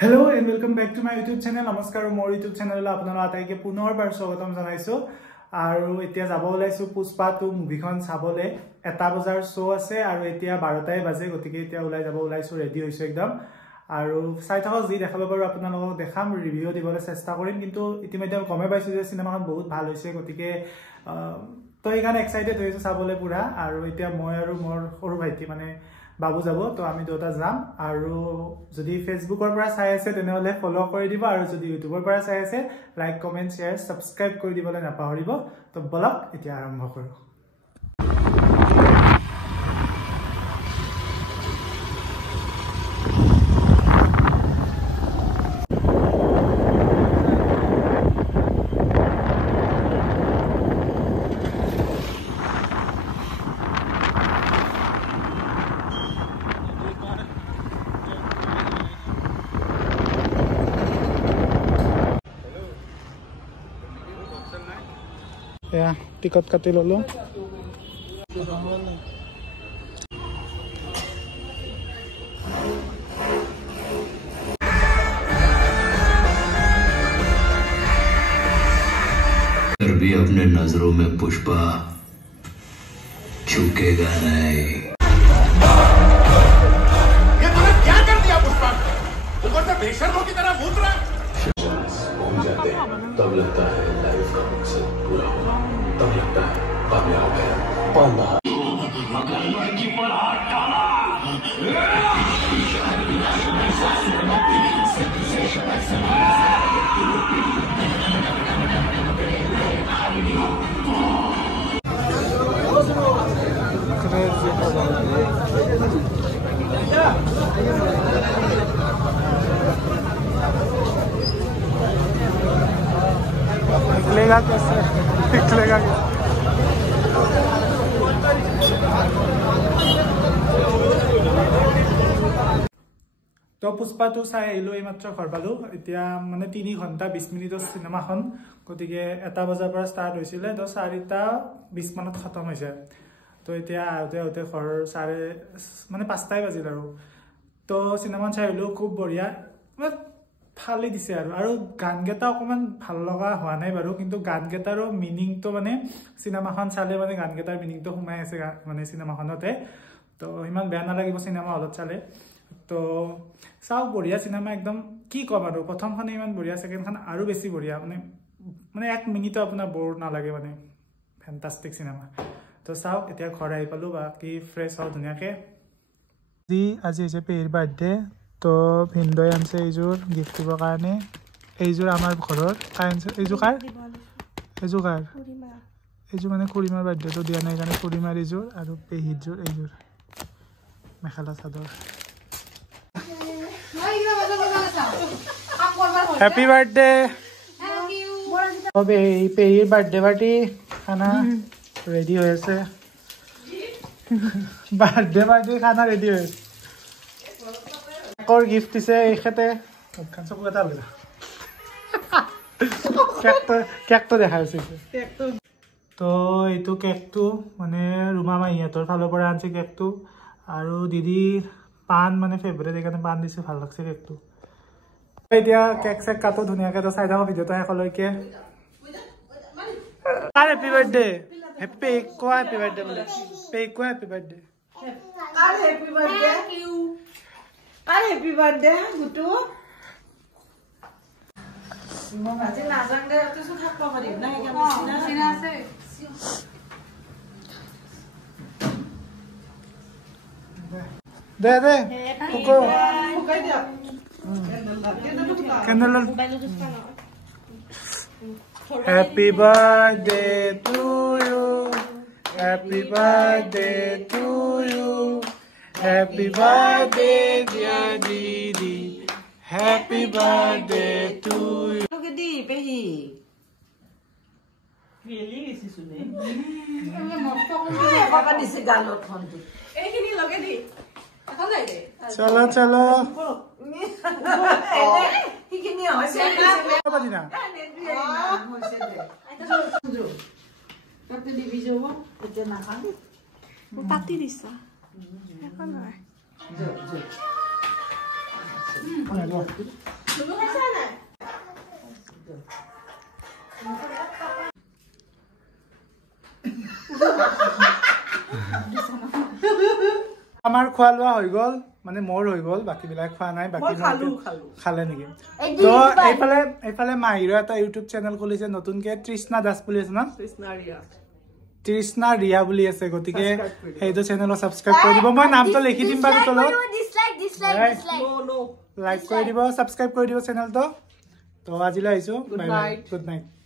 Hello and welcome back to my YouTube channel. Namaskar, মোৰ YouTube channel আপোনালোক আটাইকে পুনৰবাৰ স্বাগতম জনাইছো আৰু এতিয়া যাব ওলাইছো পুষ্পা 2 মুভিখন চাবলে এটা বজাৰ শো আছে আৰু এতিয়া 12টাই বাজে গতিকে এতিয়া ওলাই যাব ওলাইছো ৰেডি হৈছো একদম আৰু চাই থাকক যি দেখাব পাৰো আপোনালোকক দেখাম ৰিভিউ দিবলৈ চেষ্টা কৰিম কিন্তু ইতিমধ্যে গমে পাইছো যে সিনেমাখন বহুত ভাল হৈছে গতিকে তো এইখানে এক্সাইটেড হৈছো চাবলে পুৰা আৰু এতিয়া মই আৰু মোৰ সৰু ভাইটি মানে বাবু যাব তো আমি দুটা যাম আৰু যদি ফেসবুকৰ পৰা চাই আছে তেনেহলে ফলো কৰি দিব আৰু যদি ইউটিউবৰ পৰা চাই আছে লাইক কমেন্ট শেয়াৰ সাবস্ক্ৰাইব কৰি দিবলৈ নাপাহৰিব তো বলক এতিয়া আৰম্ভ কৰো या टिकट काटी ललो फिर भी अपने नजरों में पुष्पा झुकेगा नहीं। ये तूने क्या कर दिया पुष्पा? ऊपर से बेशर्मों की तरह भूत रहा। जाते तब लगता है लाइफ का मकसद पूरा हुआ, तब लगता है कामयाब हो गया। निकलेगा कैसे निकलेगा तो पुष्पा 2 চাই আহিলো এইমাত্ৰ ঘৰ পালো এতিয়া মানে 3 ঘণ্টা 20 মিনিটৰ সিনেমাখন গতিকে এটা বজাৰ পৰা ষ্টাৰ্ট হৈছিলে তো 4:20 মানত খতম হৈছে তো এতিয়া আউতে ঘৰ মানে 5টাই বাজিল আৰু তো সিনেমাখন চাই আহিলো খুব বঢ়িয়া ফালি দিছে আৰু গান গেটা অকমান ভাল লগা হোৱা নাই বাৰু কিন্তু গান গেটাৰো মিনিংটো মানে সিনেমাখন চালে মানে গান গেটাৰ মিনিংটো সোমাই আছে মানে সিনেমাখনতে তো ইমান বেয়া নালাগিব সিনেমা হলত চালে তো চাও বঢ়িয়া সিনেমা একদম কি কম আৰু প্ৰথমখনে ইমান বঢ়িয়া সেকেন্ডখন আৰু বেছি বঢ়িয়া মানে 1 মিনিটো আপোনাৰ বৰ নালাগে মানে ফ্যান্টাস্টিক সিনেমা তো চাও এতিয়া ঘৰ আহি পালো বাকি ফ্ৰেছ হও ধুনিয়াকে আজি হৈছে পেহিৰ বাৰ্থডে তো ভিন্দই আনছে এইযোৰ গিফট দিবৰ কাৰণে এইযোৰ আমাৰ ঘৰৰ এইযোৰ মানে খুৰীমাৰ বাৰ্থডেটো দিয়া নাই কাৰণে খুৰীমাৰ এইযোৰ আৰু পেহিৰযোৰ এইযোৰ mekhela chador happy birthday পেহিৰ birthday party খানা ৰেডি হৈ আছে বাৰ্থডে পাৰ্টি খানা ৰেডি হৈ আছে কৰ গিফট দিছে এইখেতে চকু এটা লৈ কেকটো দেখা হৈছে তো এইটো কেকটো মানে ৰুমা মাহীহঁতৰ ফালৰ পৰা আনছে কেকটো আৰু দিদিৰ পাণ মানে ফেভৰেট সেইকাৰণে পাণ দিছে ভাল লাগছে কেকটো এতিয়া কেক চেক কাটো ধুনীয়াকে তো চাই থাকো ভিডিঅ'টো শেষলৈকে হেপী বাৰ্থডে হেপী কোৱা হেপী বাৰ্থডে বোলে কোৱা happy birthday Happy birthday. Thank you. Happy birthday, Gutu. Mama, jadi nasang deh, tu sudah apa beri? Nah, yang sini nasi. दे कुको Bukai dia. Candle happy birthday to you happy birthday to you happy birthday dear दीदी happy birthday to you Look at this, Pehi. Papa di segalot honti. এইখিনি লগে দি এখন যাই দে चलो चलो Hikini hoise. बाजिना Hoise de. Kate di video mo, ete na kali. পাতি দিছা এখন হয় তুমি খাইছা নাই আমাৰ খোৱা লোৱা হৈ গ'ল মানে মোৰ হৈ গ'ল বাকি বিলাক খোৱা নাই বাকি খালে নেকি তো এইফালে মাহিৰৰ এটা ইউটিউব চেনেল খুলিছে নতুনকে তৃষ্ণা দাস বুলি আছে না তৃষ্ণা ৰিয়া বুলি আছে গতিকে সেইটো চেনেল সাবস্ক্ৰাইব কৰি দিব মই নামটো লিখি দিম বাৰু তলত লাইক কৰি দিব সাবস্ক্ৰাইব কৰি দিব চেনেলটো তো আজিলৈ আহিছো বাই বাই গুড নাইট